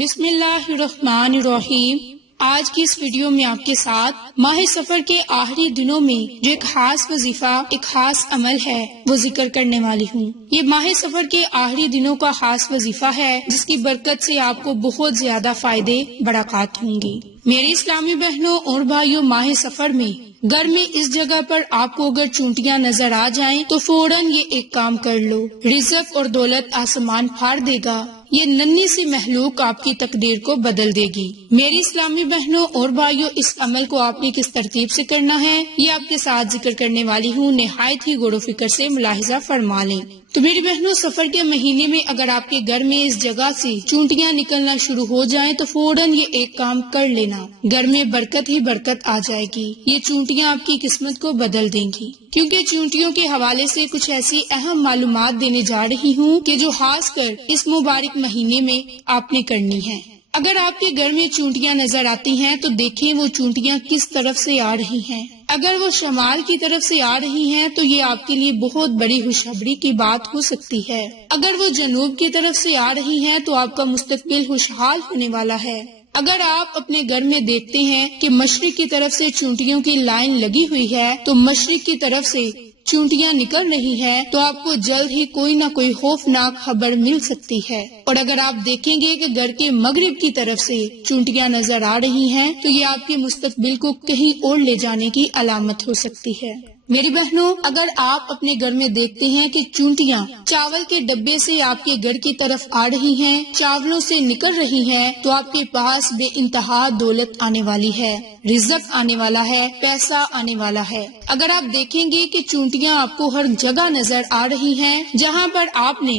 بسم اللہ الرحمن الرحیم۔ آج کی اس ویڈیو میں آپ کے ساتھ ماہ سفر کے آخری دنوں میں جو ایک خاص وظیفہ، ایک خاص عمل ہے وہ ذکر کرنے والی ہوں۔ یہ ماہ سفر کے آخری دنوں کا خاص وظیفہ ہے جس کی برکت سے آپ کو بہت زیادہ فائدے برکات ہوں گی۔ میری اسلامی بہنوں اور بھائیوں، ماہ سفر میں گھر میں اس جگہ پر آپ کو اگر چونٹیاں نظر آ جائیں تو فوراً یہ ایک کام کر لو، رزق اور دولت آسمان پھاڑ دے گا۔ یہ ننھی سی مخلوق آپ کی تقدیر کو بدل دے گی۔ میری اسلامی بہنوں اور بھائیوں، اس عمل کو آپ نے کس ترتیب سے کرنا ہے یہ آپ کے ساتھ ذکر کرنے والی ہوں، نہایت ہی غور و فکر سے ملاحظہ فرما لیں۔ تو میری بہنوں، سفر کے مہینے میں اگر آپ کے گھر میں اس جگہ سے چونٹیاں نکلنا شروع ہو جائیں تو فوراً یہ ایک کام کر لینا، گھر میں برکت ہی برکت آ جائے گی۔ یہ چونٹیاں آپ کی قسمت کو بدل دیں گی، کیونکہ چونٹیوں کے حوالے سے کچھ ایسی اہم معلومات دینے جا رہی ہوں کہ جو خاص کر اس مبارک مہینے میں آپ نے کرنی ہے۔ اگر آپ کے گھر میں چونٹیاں نظر آتی ہیں تو دیکھیں وہ چونٹیاں کس طرف سے آ رہی ہیں۔ اگر وہ شمال کی طرف سے آ رہی ہیں تو یہ آپ کے لیے بہت بڑی خوشخبری کی بات ہو سکتی ہے۔ اگر وہ جنوب کی طرف سے آ رہی ہیں تو آپ کا مستقبل خوشحال ہونے والا ہے۔ اگر آپ اپنے گھر میں دیکھتے ہیں کہ مشرق کی طرف سے چونٹیوں کی لائن لگی ہوئی ہے تو مشرق کی طرف سے چونٹیاں نکل رہی ہیں تو آپ کو جلد ہی کوئی نہ کوئی خوفناک خبر مل سکتی ہے۔ اور اگر آپ دیکھیں گے کہ گھر کے مغرب کی طرف سے چونٹیاں نظر آ رہی ہیں تو یہ آپ کے مستقبل کو کہیں اور لے جانے کی علامت ہو سکتی ہے۔ میری بہنوں، اگر آپ اپنے گھر میں دیکھتے ہیں کہ چونٹیاں چاول کے ڈبے سے آپ کے گھر کی طرف آ رہی ہیں، چاولوں سے نکل رہی ہیں، تو آپ کے پاس بے انتہا دولت آنے والی ہے، رزق آنے والا ہے، پیسہ آنے والا ہے۔ اگر آپ دیکھیں گے کہ چونٹیاں آپ کو ہر جگہ نظر آ رہی ہیں جہاں پر آپ نے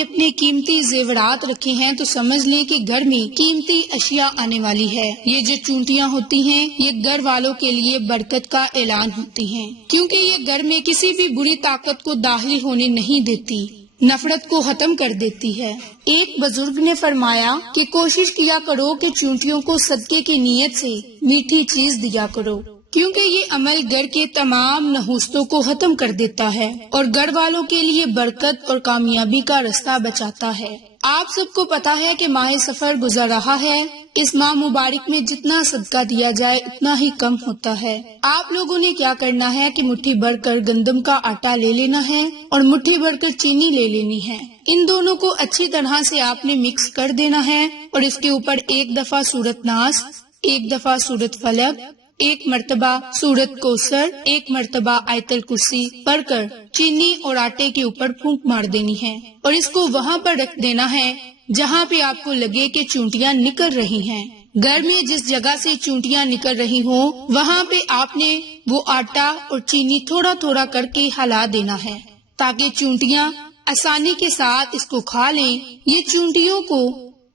اپنے قیمتی زیورات رکھے ہیں تو سمجھ لیں کہ گھر میں قیمتی اشیاء آنے والی ہے۔ یہ جو چونٹیاں ہوتی ہیں یہ گھر والوں کے لیے برکت کا اعلان ہوتی ہیں، کیونکہ یہ گھر میں کسی بھی بری طاقت کو داخل ہونے نہیں دیتی، نفرت کو ختم کر دیتی ہے۔ ایک بزرگ نے فرمایا کہ کوشش کیا کرو کہ چونٹیوں کو صدقے کی نیت سے میٹھی چیز دیا کرو، کیونکہ یہ عمل گھر کے تمام نحوستوں کو ختم کر دیتا ہے اور گھر والوں کے لیے برکت اور کامیابی کا رستہ بچاتا ہے۔ آپ سب کو پتا ہے کہ ماہ سفر گزر رہا ہے۔ اس ماہ مبارک میں جتنا صدقہ دیا جائے اتنا ہی کم ہوتا ہے۔ آپ لوگوں نے کیا کرنا ہے کہ مٹھی بھر کر گندم کا آٹا لے لینا ہے اور مٹھی بھر کر چینی لے لینی ہے۔ ان دونوں کو اچھی طرح سے آپ نے مکس کر دینا ہے اور اس کے اوپر ایک دفعہ سورت ناس، ایک دفعہ سورت فلق، ایک مرتبہ سورت کوثر، ایک مرتبہ آیت الکرسی پڑھ کر چینی اور آٹے کے اوپر پھونک مار دینی ہے اور اس کو وہاں پر رکھ دینا ہے جہاں پہ آپ کو لگے کہ چونٹیاں نکل رہی ہیں۔ گھر میں جس جگہ سے چونٹیاں نکل رہی ہوں وہاں پہ آپ نے وہ آٹا اور چینی تھوڑا تھوڑا کر کے ہلا دینا ہے تاکہ چونٹیاں آسانی کے ساتھ اس کو کھا لیں۔ یہ چونٹیوں کو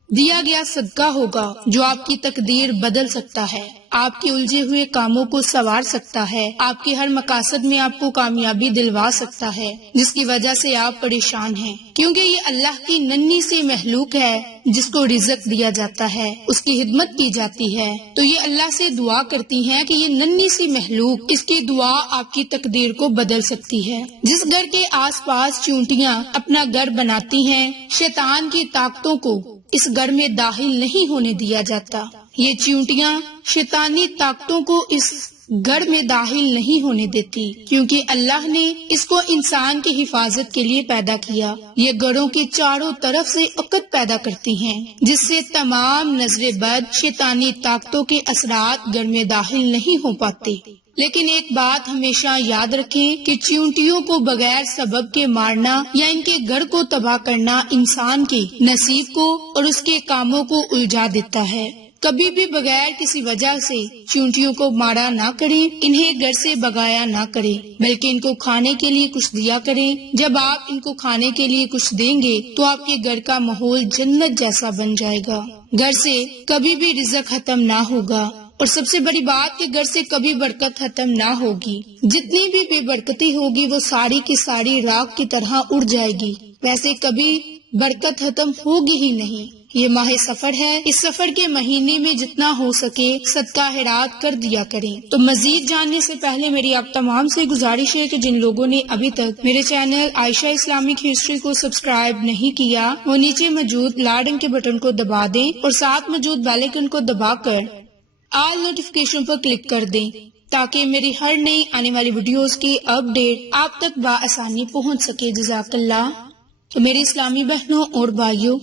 دیا گیا صدقہ ہوگا جو آپ کی تقدیر بدل سکتا ہے، آپ کے الجھے ہوئے کاموں کو سنوار سکتا ہے، آپ کے ہر مقاصد میں آپ کو کامیابی دلوا سکتا ہے جس کی وجہ سے آپ پریشان ہیں، کیونکہ یہ اللہ کی ننھی سی مخلوق ہے جس کو رزق دیا جاتا ہے، اس کی خدمت کی جاتی ہے۔ تو یہ اللہ سے دعا کرتی ہیں کہ یہ ننھی سی مخلوق، اس کی دعا آپ کی تقدیر کو بدل سکتی ہے۔ جس گھر کے آس پاس چونٹیاں اپنا گھر بناتی ہیں، شیطان کی طاقتوں کو اس گھر میں داخل نہیں ہونے دیا جاتا۔ یہ چونٹیاں شیطانی طاقتوں کو اس گھر میں داخل نہیں ہونے دیتی، کیونکہ اللہ نے اس کو انسان کی حفاظت کے لیے پیدا کیا۔ یہ گھروں کے چاروں طرف سے عقد پیدا کرتی ہیں جس سے تمام نظر بد شیطانی طاقتوں کے اثرات گھر میں داخل نہیں ہو پاتے۔ لیکن ایک بات ہمیشہ یاد رکھیں کہ چونٹیوں کو بغیر سبب کے مارنا یا ان کے گھر کو تباہ کرنا انسان کے نصیب کو اور اس کے کاموں کو الجھا دیتا ہے۔ کبھی بھی بغیر کسی وجہ سے چونٹیوں کو مارا نہ کریں، انہیں گھر سے بھگایا نہ کریں، بلکہ ان کو کھانے کے لیے کچھ دیا کریں۔ جب آپ ان کو کھانے کے لیے کچھ دیں گے تو آپ کے گھر کا ماحول جنت جیسا بن جائے گا، گھر سے کبھی بھی رزق ختم نہ ہوگا، اور سب سے بڑی بات کہ گھر سے کبھی برکت ختم نہ ہوگی۔ جتنی بھی بے برکتی ہوگی وہ ساری کی ساری راکھ کی طرح اڑ جائے گی، ویسے کبھی برکت ختم ہوگی ہی نہیں۔ یہ ماہ سفر ہے، اس سفر کے مہینے میں جتنا ہو سکے صدقہ خیرات کر دیا کریں۔ تو مزید جاننے سے پہلے میری آپ تمام سے گزارش ہے کہ جن لوگوں نے ابھی تک میرے چینل عائشہ اسلامک ہسٹری کو سبسکرائب نہیں کیا، وہ نیچے موجود لال رنگ کے بٹن کو دبا دیں اور ساتھ موجود بیل آئیکن کو دبا کر آل نوٹیفیکیشن پر کلک کر دیں تاکہ میری ہر نئی آنے والی ویڈیوز کی اپڈیٹ آپ تک بآسانی پہنچ سکے۔ جزاک اللہ۔ تو میری اسلامی بہنوں اور بھائیوں،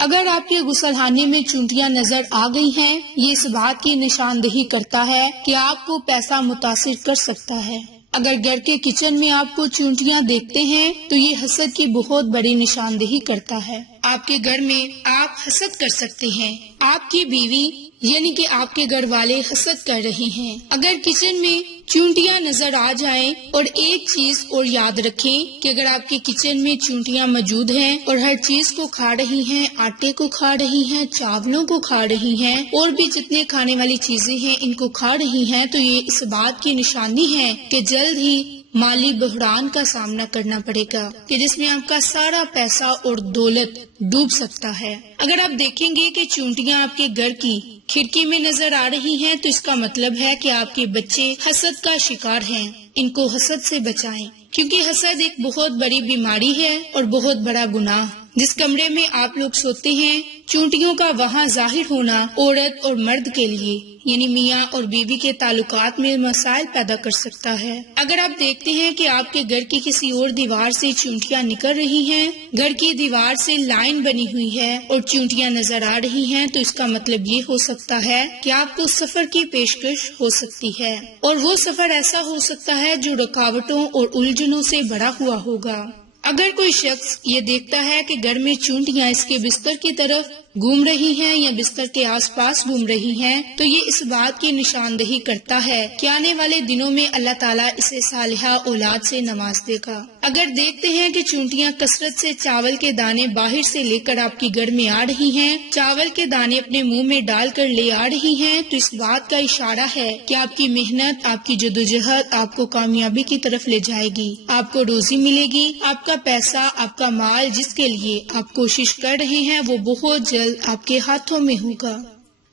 اگر آپ کے غسل خانے میں چونٹیاں نظر آ گئی ہیں، یہ اس بات کی نشاندہی کرتا ہے کہ آپ کو پیسہ متاثر کر سکتا ہے۔ اگر گھر کے کچن میں آپ کو چونٹیاں دیکھتے ہیں تو یہ حسد کی بہت بڑی نشاندہی کرتا ہے۔ آپ کے گھر میں آپ حسد کر سکتے ہیں، آپ کی بیوی یعنی کہ آپ کے گھر والے حسد کر رہے ہیں۔ اگر کچن میں چونٹیاں نظر آ جائیں، اور ایک چیز اور یاد رکھیں کہ اگر آپ کے کچن میں چونٹیاں موجود ہیں اور ہر چیز کو کھا رہی ہیں، آٹے کو کھا رہی ہیں، چاولوں کو کھا رہی ہیں، اور بھی جتنے کھانے والی چیزیں ہیں ان کو کھا رہی ہیں، تو یہ اس بات کی نشانی ہے کہ جلد ہی مالی بحران کا سامنا کرنا پڑے گا کہ جس میں آپ کا سارا پیسہ اور دولت ڈوب سکتا ہے۔ اگر آپ دیکھیں گے کہ چونٹیاں آپ کے گھر کی کھڑکی میں نظر آ رہی ہیں تو اس کا مطلب ہے کہ آپ کے بچے حسد کا شکار ہیں۔ ان کو حسد سے بچائیں، کیونکہ حسد ایک بہت بڑی بیماری ہے اور بہت بڑا گناہ۔ جس کمرے میں آپ لوگ سوتے ہیں، چونٹیوں کا وہاں ظاہر ہونا عورت اور مرد کے لیے یعنی میاں اور بیوی کے تعلقات میں مسائل پیدا کر سکتا ہے۔ اگر آپ دیکھتے ہیں کہ آپ کے گھر کی کسی اور دیوار سے چونٹیاں نکل رہی ہیں، گھر کی دیوار سے لائن بنی ہوئی ہے اور چونٹیاں نظر آ رہی ہیں، تو اس کا مطلب یہ ہو سکتا ہے کہ آپ کو سفر کی پیشکش ہو سکتی ہے، اور وہ سفر ایسا ہو سکتا ہے جو رکاوٹوں اور الجھنوں سے بھرا ہوا ہوگا۔ اگر کوئی شخص یہ دیکھتا ہے کہ گھر میں چونٹیاں اس کے بستر کی طرف گھوم رہی ہیں یا بستر کے آس پاس گھوم رہی ہیں، تو یہ اس بات کی نشاندہی کرتا ہے کہ آنے والے دنوں میں اللہ تعالیٰ اسے صالحہ اولاد سے نواز دے گا۔ اگر دیکھتے ہیں کہ چونٹیاں کثرت سے چاول کے دانے باہر سے لے کر آپ کے گھر میں آ رہی ہیں، چاول کے دانے اپنے منہ میں ڈال کر لے آ رہی ہیں، تو اس بات کا اشارہ ہے کہ آپ کی محنت، آپ کی جدوجہد آپ کو کامیابی کی طرف لے جائے گی، آپ کو روزی ملے گی، آپ کا پیسہ، آپ کا مال جس کے لیے آپ کوشش کر رہے ہیں وہ بہت جلد آپ کے ہاتھوں میں ہوگا۔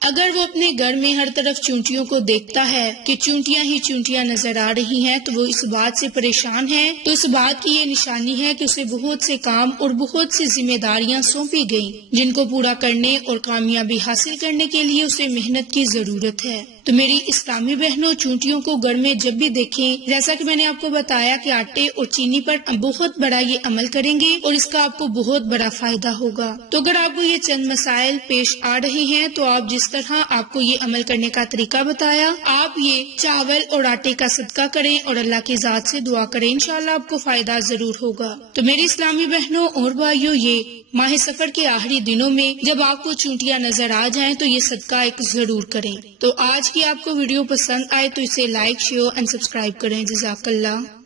اگر وہ اپنے گھر میں ہر طرف چونٹیوں کو دیکھتا ہے کہ چونٹیاں ہی چونٹیاں نظر آ رہی ہیں، تو وہ اس بات سے پریشان ہے، تو اس بات کی یہ نشانی ہے کہ اسے بہت سے کام اور بہت سی ذمہ داریاں سونپی گئیں جن کو پورا کرنے اور کامیابی حاصل کرنے کے لیے اسے محنت کی ضرورت ہے۔ تو میری اسلامی بہنوں، چونٹیوں کو گھر میں جب بھی دیکھیں، جیسا کہ میں نے آپ کو بتایا کہ آٹے اور چینی پر بہت بڑا یہ عمل کریں گے اور اس کا آپ کو بہت بڑا فائدہ ہوگا۔ تو اگر آپ کو یہ چند مسائل پیش آ رہے ہیں تو آپ جس طرح آپ کو یہ عمل کرنے کا طریقہ بتایا، آپ یہ چاول اور آٹے کا صدقہ کریں اور اللہ کی ذات سے دعا کریں، انشاءاللہ آپ کو فائدہ ضرور ہوگا۔ تو میری اسلامی بہنوں اور بھائیوں، یہ ماہ سفر کے آخری دنوں میں جب آپ کو چونٹیاں نظر آ جائیں تو یہ صدقہ ایک ضرور کریں۔ تو آج کی آپ کو ویڈیو پسند آئے تو اسے لائک، شیئر اینڈ سبسکرائب کریں۔ جزاک اللہ۔